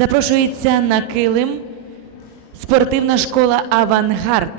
Запрошується на килим спортивна школа Авангард.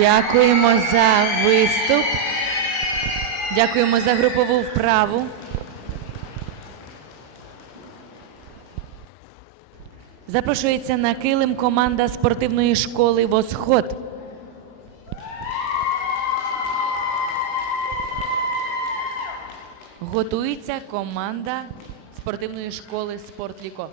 Дякуємо за виступ. Дякуємо за групову вправу. Запрошується на килим команда спортивної школи Восход. Готується команда спортивної школи Спортліко.